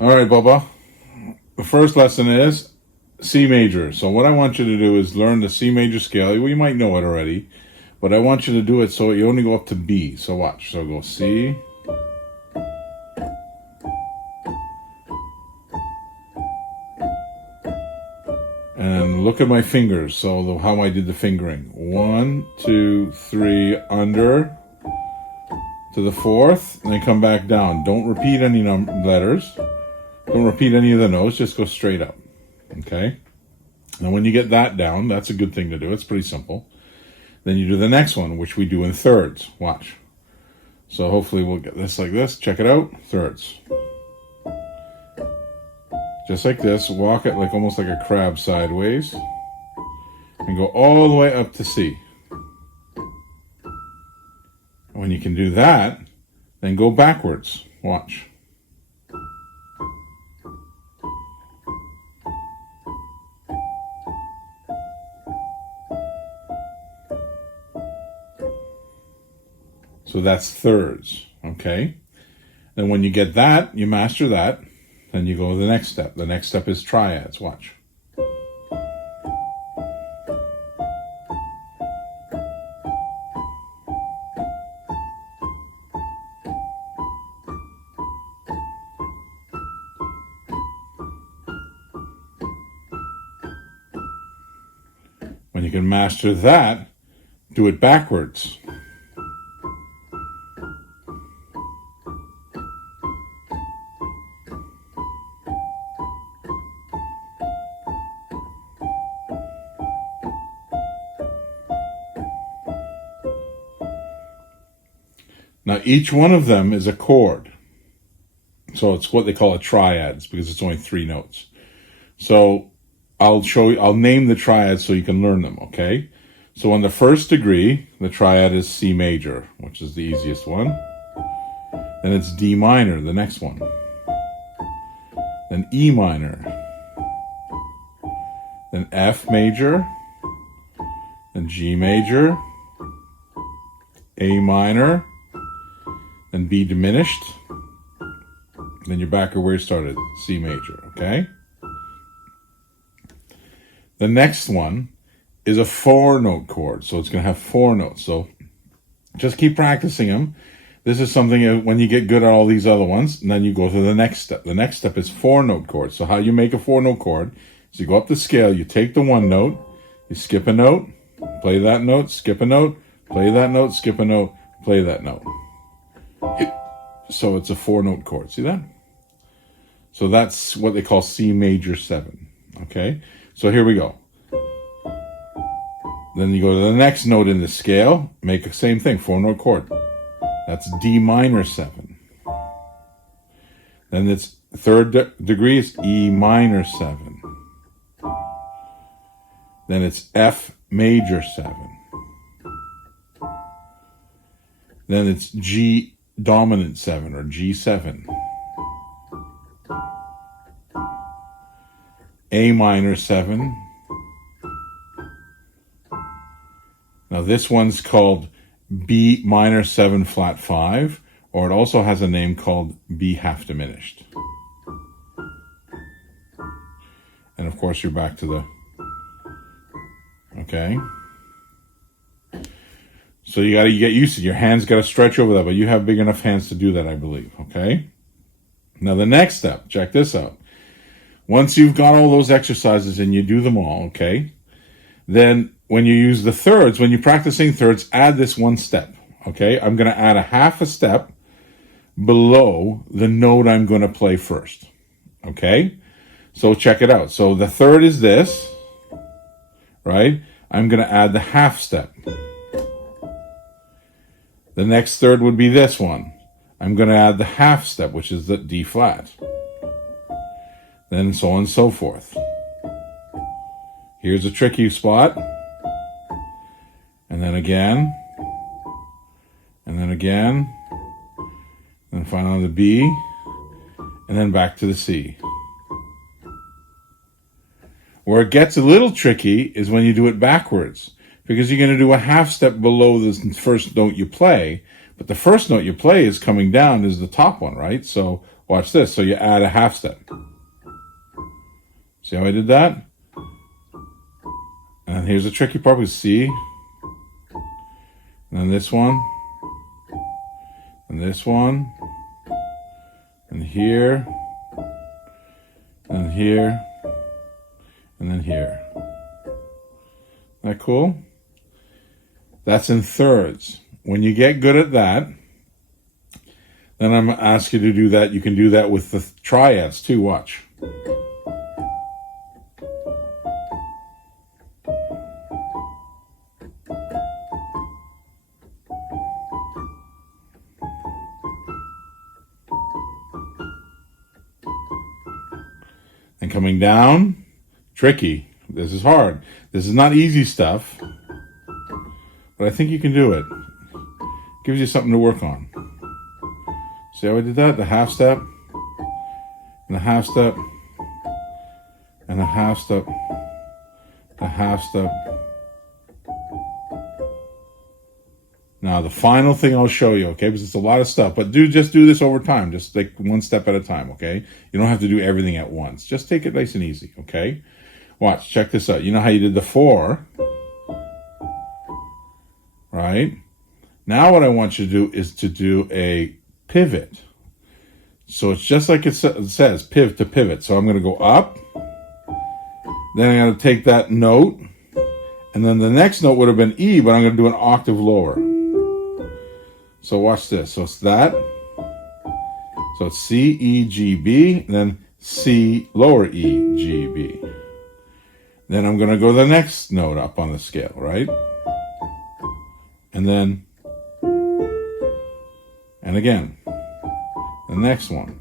All right, Bubba. The first lesson is C major. So what I want you to do is learn the C major scale. Well, you might know it already, but I want you to do it so you only go up to B. So watch. So go C, and look at my fingers. So how I did the fingering. 1, 2, 3, under to the fourth, and then come back down. Don't repeat any letters. Don't repeat any of the notes. Just go straight up. Okay? Now when you get that down, that's a good thing to do. It's pretty simple. Then you do the next one, which we do in thirds. Watch. So hopefully we'll get this like this. Check it out. Thirds. Just like this. Walk it like almost like a crab sideways. And go all the way up to C. When you can do that, then go backwards. Watch. So that's thirds, okay? Then when you get that, you master that, then you go to the next step. The next step is triads. Watch. When you can master that, do it backwards. Now, each one of them is a chord. So it's what they call a triad because it's only 3 notes. So I'll name the triads so you can learn them, okay? So on the first degree, the triad is C major, which is the easiest one. Then it's D minor, the next one. Then E minor. Then F major. Then G major. A minor. Then B diminished. Then you're back to where you started, C major, okay? The next one is a 4-note chord, so it's going to have 4 notes. So just keep practicing them. This is something when you get good at all these other ones, and then you go to the next step. The next step is 4-note chords. So how you make a 4-note chord is you go up the scale, you take the 1 note, you skip a note, play that note, skip a note, play that note, skip a note, play that note. So it's a 4-note chord. See that? So that's what they call C major 7. Okay? So here we go. Then you go to the next note in the scale, make the same thing, 4-note chord. That's D minor 7. Then its third degree is E minor 7. Then it's F major 7. Then it's G dominant 7 or G7. A minor 7. Now this one's called B minor 7 flat 5, or it also has a name called B half diminished. And of course you're back to the, okay? So you gotta get used to it. Your hands gotta stretch over that, but you have big enough hands to do that, I believe, okay? Now the next step, check this out. Once you've got all those exercises and you do them all, okay? Then when you use the thirds, when you're practicing thirds, add this one step, okay? I'm going to add a half a step below the note I'm going to play first, okay? So check it out. So the third is this, right? I'm going to add the half step. The next third would be this one. I'm going to add the half step, which is the D flat. Then so on and so forth. Here's a tricky spot. And then again. And then again. And finally the B. And then back to the C. Where it gets a little tricky is when you do it backwards. Because you're going to do a half step below the first note you play. But the first note you play is coming down is the top one, right? So Watch this. So you add a half step. See how I did that? And here's the tricky part with C. And then this one. And this one. And here. And here. And then here. Isn't that cool? That's in thirds. When you get good at that, then I'm going to ask you to do that. You can do that with the triads too. Watch. And coming down, tricky. This is hard. This is not easy stuff, but I think you can do it. Gives you something to work on. See how I did that? The half step, and a half step, and a half step, a half step. Now the final thing I'll show you, okay, because it's a lot of stuff, but just do this over time, just like one step at a time, okay? You don't have to do everything at once. Just take it nice and easy, okay? Watch, check this out. You know how you did the 4, right? Now what I want you to do is to do a pivot. So it's just like it says, pivot to pivot. So I'm going to go up, then I'm going to take that note, and then the next note would have been E, but I'm going to do an octave lower. So watch this. So it's that. So it's C, E, G, B, and then C, lower E, G, B. Then I'm going to go the next note up on the scale, right? And then, and again, the next one,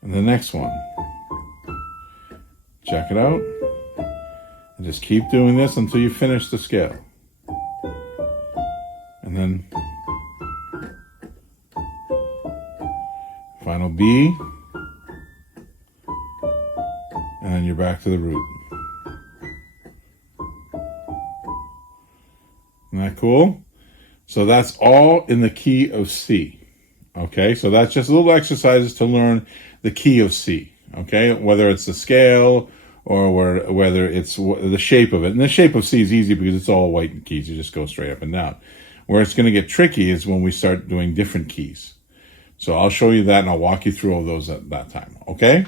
and the next one. Check it out. And just keep doing this until you finish the scale. And then final B, and then you're back to the root. Isn't that cool? So that's all in the key of C. Okay, so that's just little exercises to learn the key of C. Okay, whether it's the scale or whether it's the shape of it. And the shape of C is easy because it's all white keys. You just go straight up and down. Where it's going to get tricky is when we start doing different keys. So I'll show you that and I'll walk you through all those at that time. Okay?